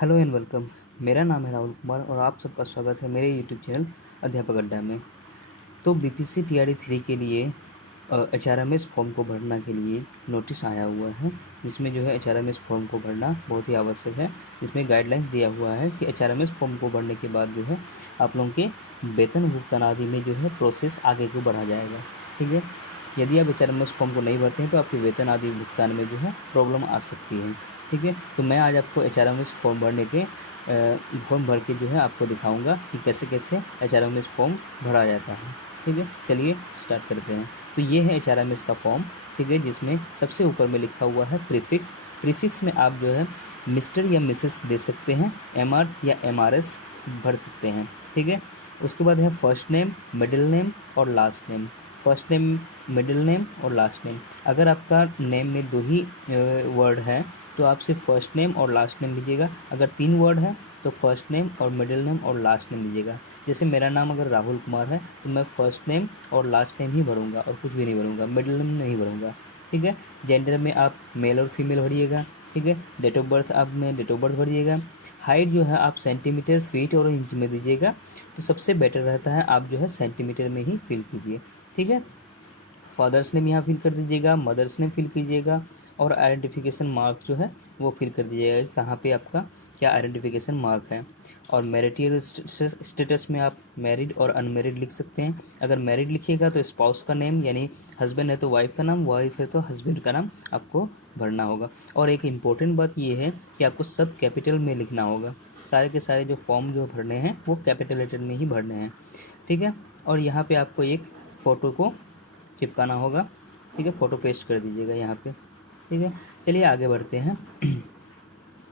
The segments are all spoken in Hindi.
Hello and welcome. मेरा नाम है राहुल कुमार और आप सबका स्वागत है मेरे यूट्यूब चैनल अध्यापक अड्डा में। तो बीपीएससी टीआरई 3 के लिए एचआरएमएस फॉर्म को भरना के लिए नोटिस आया हुआ है, जिसमें जो है एचआरएमएस फॉर्म को भरना बहुत ही आवश्यक है। जिसमें गाइडलाइंस दिया हुआ है कि एचआरएमएस फॉर्म को भरने के बाद जो है आप लोगों के वेतन भुगतान आदि में जो है प्रोसेस आगे को बढ़ा जाएगा। ठीक है, यदि आप एचआरएमएस फॉर्म को नहीं भरते हैं तो आपके वेतन आदि भुगतान में जो है प्रॉब्लम आ सकती है। ठीक है, तो मैं आज आपको एचआरएमएस फॉर्म भरने के फॉर्म भर के जो है आपको दिखाऊंगा कि कैसे कैसे एचआरएमएस फॉर्म भरा जाता है। ठीक है, चलिए स्टार्ट करते हैं। तो ये है एचआरएमएस का फॉर्म। ठीक है, जिसमें सबसे ऊपर में लिखा हुआ है प्रीफिक्स। प्रीफिक्स में आप जो है मिस्टर या मिसेस दे सकते हैं, एमआर या एमआरएस भर सकते हैं। ठीक है, उसके बाद है फर्स्ट नेम, मिडिल नेम और last name. First name, middle name और लास्ट नेम। अगर आपका नेम में दो ही वर्ड है तो आप सिर्फ फर्स्ट नेम और लास्ट नेम लीजिएगा। अगर तीन वर्ड है तो फर्स्ट नेम और मिडिल नेम और लास्ट नेम लीजिएगा। जैसे मेरा नाम अगर राहुल कुमार है तो मैं फर्स्ट नेम और लास्ट नेम ही भरूंगा और कुछ भी नहीं भरूंगा, मिडिल नेम नहीं भरूंगा। ठीक है, जेंडर में आप मेल और फीमेल भरिएगा। ठीक है, डेट ऑफ बर्थ आप में डेट ऑफ बर्थ भरिएगा। हाइट जो है आप सेंटीमीटर, फीट और इंच में दीजिएगा। तो सबसे बेटर रहता है आप जो है सेंटीमीटर में ही फिल कीजिए। ठीक है, फादर्स नेम यहाँ फिल कर दीजिएगा, मदर्स नेम फिल कीजिएगा और आइडेंटिफिकेशन मार्क जो है वो फिल कर दीजिएगा कि कहाँ पे आपका क्या आइडेंटिफिकेशन मार्क है। और मैरिटल स्टेटस में आप मैरिड और अनमेरिड लिख सकते हैं। अगर मैरिड लिखिएगा तो स्पाउस का नेम, यानी हस्बैंड है तो वाइफ का नाम, वाइफ है तो हस्बैंड का नाम आपको भरना होगा। और एक इम्पोर्टेंट बात ये है कि आपको सब कैपिटल में लिखना होगा। सारे के सारे जो फॉर्म जो भरने हैं वो कैपिटल लेटर में ही भरने हैं। ठीक है, और यहाँ पे आपको एक फ़ोटो को चिपकाना होगा। ठीक है, फ़ोटो पेस्ट कर दीजिएगा यहाँ पे। ठीक है, चलिए आगे बढ़ते हैं।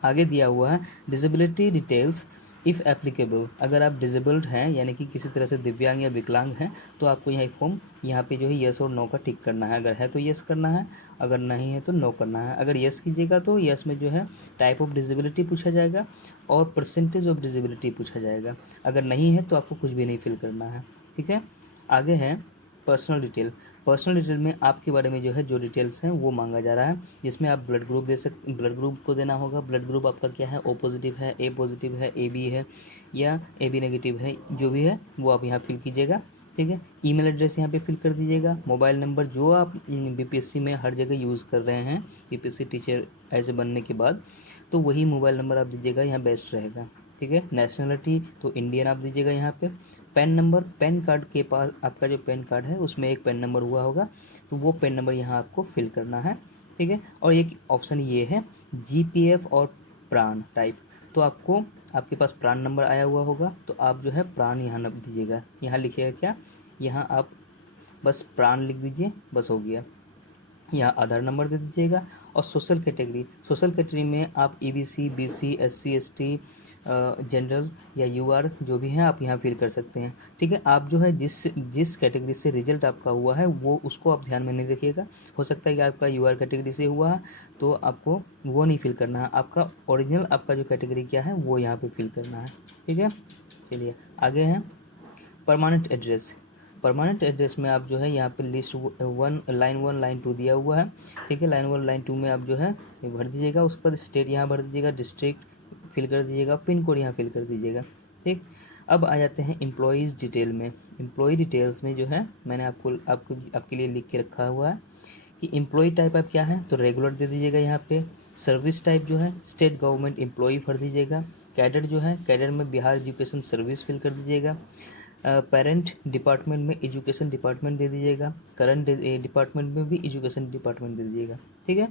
आगे दिया हुआ है डिसेबिलिटी डिटेल्स इफ़ एप्लीकेबल। अगर आप डिसेबल्ड हैं यानी कि किसी तरह से दिव्यांग या विकलांग हैं तो आपको यह फॉर्म यहाँ पे जो है यस और नो का टिक करना है। अगर है तो यस करना है, अगर नहीं है तो नो करना है। अगर यस कीजिएगा तो यस में जो है टाइप ऑफ डिसेबिलिटी पूछा जाएगा और परसेंटेज ऑफ डिसेबिलिटी पूछा जाएगा। अगर नहीं है तो आपको कुछ भी नहीं फिल करना है। ठीक है, आगे है पर्सनल डिटेल। पर्सनल डिटेल में आपके बारे में जो है जो डिटेल्स हैं वो मांगा जा रहा है, जिसमें आप ब्लड ग्रुप दे सकते, ब्लड ग्रुप को देना होगा। ब्लड ग्रुप आपका क्या है, ओ पॉजिटिव है, ए पॉजिटिव है, ए बी है या ए बी नेगेटिव है, जो भी है वो आप यहाँ फिल कीजिएगा। ठीक है, ईमेल एड्रेस यहाँ पे फिल कर दीजिएगा। मोबाइल नंबर जो आप बीपीएससी में हर जगह यूज़ कर रहे हैं बीपीएससी टीचर ऐसे बनने के बाद, तो वही मोबाइल नंबर आप दीजिएगा, यहाँ बेस्ट रहेगा। ठीक है, नेशनलिटी तो इंडियन आप दीजिएगा यहाँ पे। पैन नंबर, पैन कार्ड के पास आपका जो पैन कार्ड है उसमें एक पैन नंबर हुआ होगा तो वो पैन नंबर यहाँ आपको फिल करना है। ठीक है, और एक ऑप्शन ये है जीपीएफ और प्राण टाइप। तो आपको आपके पास प्राण नंबर आया हुआ होगा तो आप जो है प्राण यहाँ न दीजिएगा। यहाँ लिखिएगा क्या, यहाँ आप बस प्राण लिख दीजिए, बस हो गया। यहाँ आधार नंबर दे दीजिएगा। और सोशल कैटेगरी, सोशल कैटेगरी में आप EBC, BC, SC, ST, general या यूआर जो भी हैं आप यहाँ फिल कर सकते हैं। ठीक है, आप जो है जिस जिस कैटेगरी से रिजल्ट आपका हुआ है वो उसको आप ध्यान में नहीं रखिएगा। हो सकता है कि आपका यूआर कैटेगरी से हुआ है तो आपको वो नहीं फिल करना है, आपका ओरिजिनल आपका जो कैटेगरी क्या है वो यहाँ पे फिल करना है। ठीक है, चलिए आगे हैं परमानेंट एड्रेस। परमानेंट एड्रेस में आप जो है यहाँ पे लिस्ट वन लाइन टू दिया हुआ है। ठीक है, लाइन वन लाइन टू में आप जो है ये भर दीजिएगा। उसके बाद स्टेट यहाँ भर दीजिएगा, डिस्ट्रिक्ट फिल कर दीजिएगा, पिन कोड यहाँ फिल कर दीजिएगा। ठीक, अब आ जाते हैं एम्प्लॉयज़ डिटेल में। एम्प्लॉय डिटेल्स में जो है मैंने आपके लिए लिख के रखा हुआ है कि एम्प्लॉय टाइप आप क्या है तो रेगुलर दे दीजिएगा यहाँ पे। सर्विस टाइप जो है स्टेट गवर्नमेंट एम्प्लॉय भर दीजिएगा। कैडर जो है कैडर में बिहार एजुकेशन सर्विस फिल कर दीजिएगा। पेरेंट डिपार्टमेंट में एजुकेशन डिपार्टमेंट दे दीजिएगा। करंट डिपार्टमेंट में भी एजुकेशन डिपार्टमेंट दे दीजिएगा। ठीक है,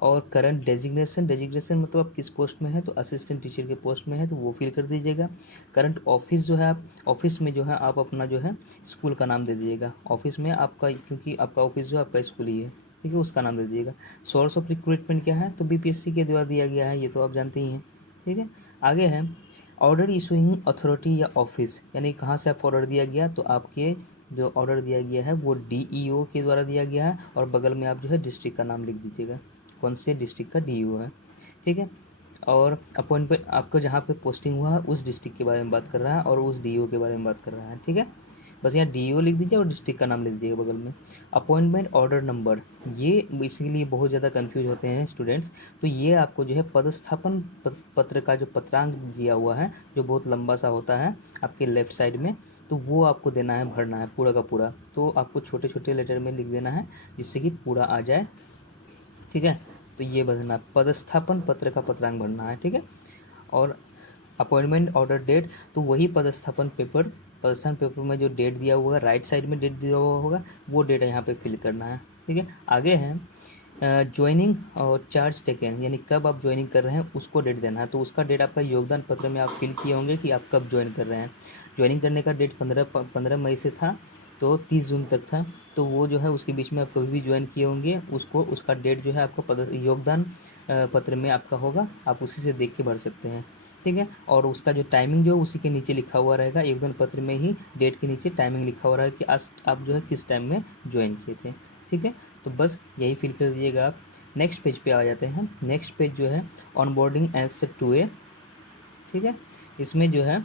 और करंट डेजिग्नेशन, डेजिग्नेशन मतलब आप किस पोस्ट में है तो असिस्टेंट टीचर के पोस्ट में है तो वो फिल कर दीजिएगा। करंट ऑफिस जो है आप ऑफिस में जो है आप अपना जो है स्कूल का नाम दे दीजिएगा। ऑफिस में आपका, क्योंकि आपका ऑफिस जो आपका स्कूल ही है, ठीक है, उसका नाम दे दीजिएगा। सोर्स ऑफ रिक्रूटमेंट क्या है तो बीपीएससी के द्वारा दिया गया है, ये तो आप जानते ही हैं। ठीक है, आगे है ऑर्डर इशूइंग अथॉरिटी या ऑफिस, यानी कहाँ से आपको ऑर्डर दिया गया तो आपके जो ऑर्डर दिया गया है वो डीईओ के द्वारा दिया गया है और बगल में आप जो है डिस्ट्रिक्ट का नाम लिख दीजिएगा, कौन से डिस्ट्रिक्ट का डीईओ है। ठीक है, और अपॉइंटमेंट आपको जहाँ पे पोस्टिंग हुआ है उस डिस्ट्रिक्ट के बारे में बात कर रहा है और उस डीईओ के बारे में बात कर रहा है। ठीक है, बस यहाँ डीओ लिख दीजिए और डिस्ट्रिक्ट का नाम लिख दीजिएगा बगल में। अपॉइंटमेंट ऑर्डर नंबर, ये इसीलिए बहुत ज़्यादा कंफ्यूज होते हैं स्टूडेंट्स। तो ये आपको जो है पदस्थापन पत्र का जो पत्रांक दिया हुआ है, जो बहुत लंबा सा होता है आपके लेफ्ट साइड में, तो वो आपको देना है, भरना है पूरा का पूरा। तो आपको छोटे छोटे लेटर में लिख देना है जिससे कि पूरा आ जाए, ठीक है। तो ये भरना, पदस्थापन पत्र का पत्रांक भरना है, ठीक है। और अपॉइंटमेंट ऑर्डर डेट, तो वही पदस्थापन पेपर में जो डेट दिया हुआ है, राइट साइड में डेट दिया हुआ होगा, वो डेट यहाँ पे फिल करना है, ठीक है। आगे है ज्वाइनिंग और चार्ज टेकन, यानी कब आप ज्वाइनिंग कर रहे हैं उसको डेट देना है। तो उसका डेट आपका योगदान पत्र में आप फिल किए होंगे कि आप कब ज्वाइन कर रहे हैं। ज्वाइनिंग करने का डेट 15 मई से था, तो 30 जून तक था। तो वो जो है उसके बीच में आप कभी भी ज्वाइन किए होंगे, उसको उसका डेट जो है आपका योगदान पत्र में आपका होगा, आप उसी से देख के भर सकते हैं, ठीक है। और उसका जो टाइमिंग जो है उसी के नीचे लिखा हुआ रहेगा, योगदान पत्र में ही डेट के नीचे टाइमिंग लिखा हुआ रहेगा कि आज आप जो है किस टाइम में ज्वाइन किए थे, ठीक है। तो बस यही फिल कर दीजिएगा आप। नेक्स्ट पेज पे आ जाते हैं। नेक्स्ट पेज जो है ऑनबोर्डिंग एक्सेप्ट 2A, ठीक है। इसमें जो है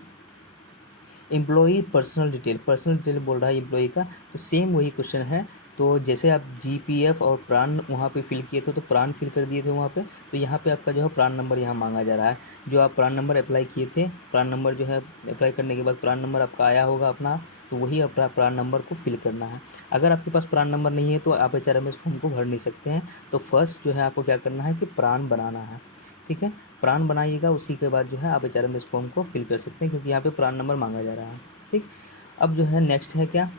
एम्प्लॉई पर्सनल डिटेल बोल रहा है एम्प्लॉई का, तो सेम वही क्वेश्चन है। तो जैसे आप जीपीएफ और प्रान वहाँ पे फिल किए थे, तो प्रान फिल कर दिए थे वहाँ पे, तो यहाँ पे आपका जो है प्रान नंबर यहाँ मांगा जा रहा है। जो आप प्रान नंबर अप्लाई किए थे, प्रान नंबर जो है अप्लाई करने के बाद प्रान नंबर आपका आया होगा अपना, तो वही अपना प्रान नंबर को फिल करना है। अगर आपके पास प्रान नंबर नहीं है तो आप एचआरएमएस फॉर्म को भर नहीं सकते हैं। तो फर्स्ट जो है आपको क्या करना है कि प्रान बनाना है, ठीक है। प्रान बनाइएगा, उसी के बाद जो है आप एचआरएमएस फॉर्म को फिल कर सकते हैं, क्योंकि यहाँ पे प्रान नंबर मांगा जा रहा है, ठीक। अब जो है नेक्स्ट है क्या,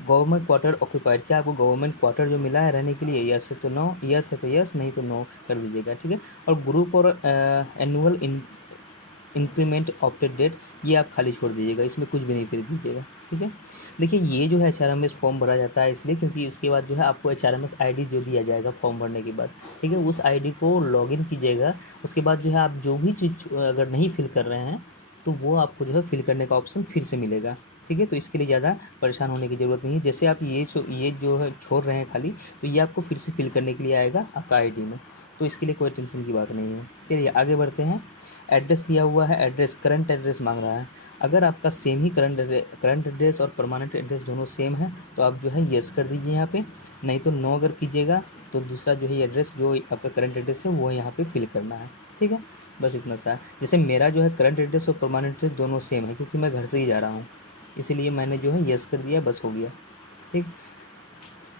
गवर्नमेंट क्वार्टर ऑक्यूपाइड, क्या आपको गवर्नमेंट क्वार्टर जो मिला है रहने के लिए, यस है तो नो, यस है तो यस, नहीं तो नो कर दीजिएगा, ठीक है। और ग्रुप और एनुअल इंक्रीमेंट ऑप्टेड डेट, ये आप खाली छोड़ दीजिएगा, इसमें कुछ भी नहीं फिर दीजिएगा, ठीक है। देखिए ये जो है एचआरएमएस फॉर्म भरा जाता है इसलिए क्योंकि उसके बाद जो है आपको एचआरएमएस आईडी जो दिया जाएगा फॉर्म भरने के बाद, ठीक है, उस आईडी को लॉगिन कीजिएगा। उसके बाद जो है आप जो भी चीज़ अगर नहीं फिल कर रहे हैं तो वो आपको जो है फिल करने का ऑप्शन फिर से मिलेगा, ठीक है। तो इसके लिए ज़्यादा परेशान होने की ज़रूरत नहीं है। जैसे आप ये जो है छोड़ रहे हैं खाली, तो ये आपको फिर से फिल करने के लिए आएगा आपका आईडी में, तो इसके लिए कोई टेंशन की बात नहीं है। चलिए आगे बढ़ते हैं। एड्रेस दिया हुआ है, एड्रेस करंट एड्रेस मांग रहा है। अगर आपका सेम ही करंट एड्रेस और परमानेंट एड्रेस दोनों सेम है तो आप जो है येस कर दीजिए यहाँ पे, नहीं तो नो अगर कीजिएगा तो दूसरा जो है एड्रेस जो आपका करंट एड्रेस है वो यहाँ पे फिल करना है, ठीक है। बस इतना सा है। जैसे मेरा जो है करंट एड्रेस और परमानेंट एड्रेस दोनों सेम है क्योंकि मैं घर से ही जा रहा हूँ, इसीलिए मैंने जो है येस कर दिया, बस हो गया, ठीक।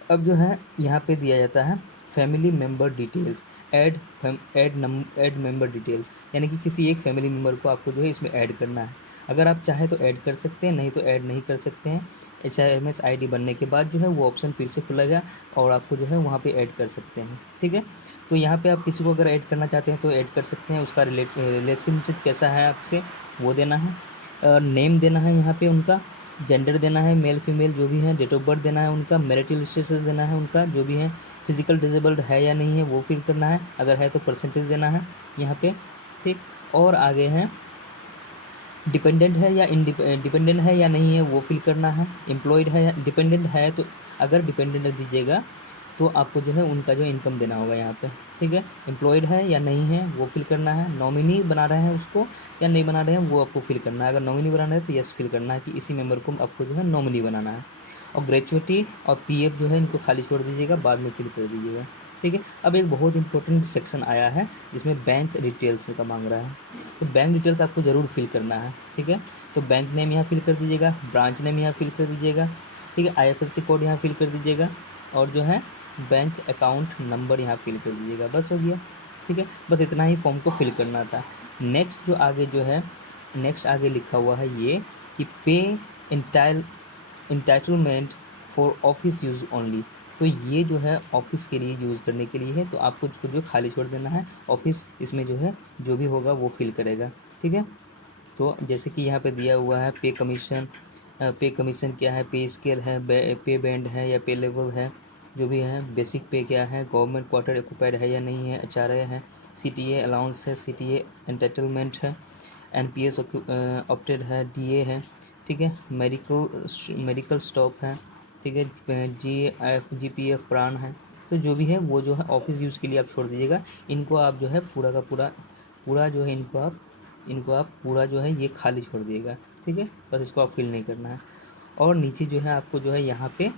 अब जो है यहाँ पे दिया जाता है family member details, add member details, यानी कि किसी एक फैमिली मेम्बर को आपको जो है इसमें ऐड करना है। अगर आप चाहें तो ऐड कर सकते हैं, नहीं तो ऐड नहीं कर सकते हैं। एचआरएमएस आईडी बनने के बाद जो है वो ऑप्शन फिर से खुलेगा और आपको जो है वहाँ पे ऐड कर सकते हैं, ठीक है। तो यहाँ पे आप किसी को अगर ऐड करना चाहते हैं तो ऐड कर सकते हैं। उसका रिलेशनशिप कैसा है आपसे वो देना है, नेम देना है यहाँ पे उनका, जेंडर देना है मेल फीमेल जो भी है, डेट ऑफ बर्थ देना है उनका, मैरिटल स्टेटस देना है उनका जो भी है, फिजिकल डिसेबल्ड है या नहीं है वो फिल करना है, अगर है तो परसेंटेज देना है यहाँ पे, ठीक। और आगे है डिपेंडेंट है या डिपेंडेंट है या नहीं है वो फिल करना है, एम्प्लॉयड है या डिपेंडेंट है, तो अगर डिपेंडेंट दीजिएगा तो आपको जो है उनका जो इनकम देना होगा यहाँ पे, ठीक है। एम्प्लॉयड है या नहीं है वो फिल करना है, नॉमिनी बना रहे हैं उसको या नहीं बना रहे हैं वो आपको फिल करना है। अगर नॉमिनी बना रहे हैं तो यस फिल करना है कि इसी मेंबर को आपको जो है नॉमिनी बनाना है। और ग्रेचुइटी और पीएफ जो है इनको खाली छोड़ दीजिएगा, बाद में फिल कर दीजिएगा, ठीक है। अब एक बहुत इंपॉर्टेंट सेक्शन आया है जिसमें बैंक डिटेल्स का मांग रहा है, तो बैंक डिटेल्स आपको ज़रूर फिल करना है, ठीक है। तो बैंक नेम यहाँ फिल कर दीजिएगा, ब्रांच नेम यहाँ फिल कर दीजिएगा, ठीक है। आईएफएससी कोड यहाँ फिल कर दीजिएगा और जो है बैंक अकाउंट नंबर यहाँ फिल कर दीजिएगा, बस हो गया, ठीक है। बस इतना ही फॉर्म को फिल करना था। नेक्स्ट जो आगे जो है, नेक्स्ट आगे लिखा हुआ है ये कि पे entitlement for office use only, तो ये जो है ऑफिस के लिए यूज़ करने के लिए है, तो आपको इसको जो खाली छोड़ देना है, ऑफिस इसमें जो है जो भी होगा वो फिल करेगा, ठीक है। तो जैसे कि यहाँ पे दिया हुआ है पे कमीशन क्या है, पे स्केल है, पे बैंड है या पे लेवल है, जो भी है, बेसिक पे क्या है, गवर्नमेंट क्वार्टर ऑक्यूपाइड है या नहीं है, एचआरए है, सीटीए अलाउंस है, सीटीए एंटाइटलमेंट है, एनपीएस ऑप्टेड है, डीए है, ठीक है, मेडिकल स्टॉप है, ठीक है, जीपीएफ प्राण है। तो जो भी है वो जो है ऑफिस यूज़ के लिए आप छोड़ दीजिएगा। इनको आप जो है पूरा का पूरा जो है इनको आप पूरा जो है ये खाली छोड़ दिएगा, ठीक है। बस इसको आप फिल नहीं करना है। और नीचे जो है आपको जो है यहाँ पे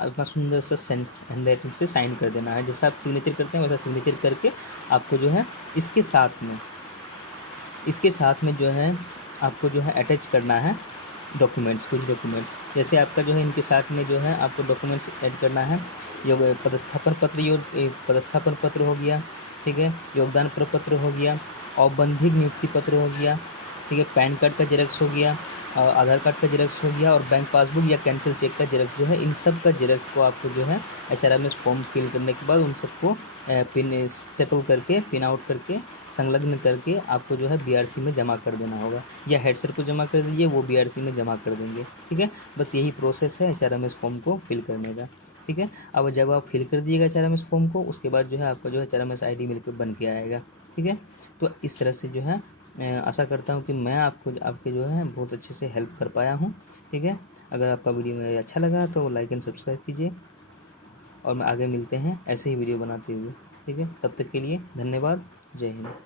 अपना सुंदर सा हैंड राइटिंग से साइन कर देना है। जैसा आप सिग्नेचर करते हैं वैसा सिग्नेचर करके आपको जो है इसके साथ में जो है आपको जो है अटैच करना है डॉक्यूमेंट्स, कुछ डॉक्यूमेंट्स। जैसे आपका जो है इनके साथ में जो है आपको डॉक्यूमेंट्स ऐड करना है। योग पदस्थापन पत्र हो गया, ठीक है, योगदान प्रपत्र हो गया, औपबंधिक नियुक्ति पत्र हो गया, ठीक है, पैन कार्ड का जेरॉक्स हो गया, आधार कार्ड का जेरॉक्स हो गया, और बैंक पासबुक या कैंसिल चेक का जेरॉक्स जो है, इन सब का जेरॉक्स को आपको जो है HRMS फॉर्म फिल करने के बाद उन सबको पिन स्टेपल करके, पिन आउट करके, संलग्न करके आपको जो है BRC में जमा कर देना होगा, या हेड सर को जमा कर दीजिए, वो BRC में जमा कर देंगे, ठीक है। बस यही प्रोसेस है HRMS फॉर्म को फिल करने का, ठीक है। अब जब आप फिल कर दिएगा HRMS फॉर्म को, उसके बाद जो है आपका जो है HRMS ID मिलकर बन के आएगा, ठीक है। तो इस तरह से जो है आशा करता हूँ कि मैं आपके जो है बहुत अच्छे से हेल्प कर पाया हूँ, ठीक है। अगर आपका वीडियो मेरा अच्छा लगा तो लाइक एंड सब्सक्राइब कीजिए, और मैं आगे मिलते हैं ऐसे ही वीडियो बनाते हुए, ठीक है। तब तक के लिए धन्यवाद। जय हिंद।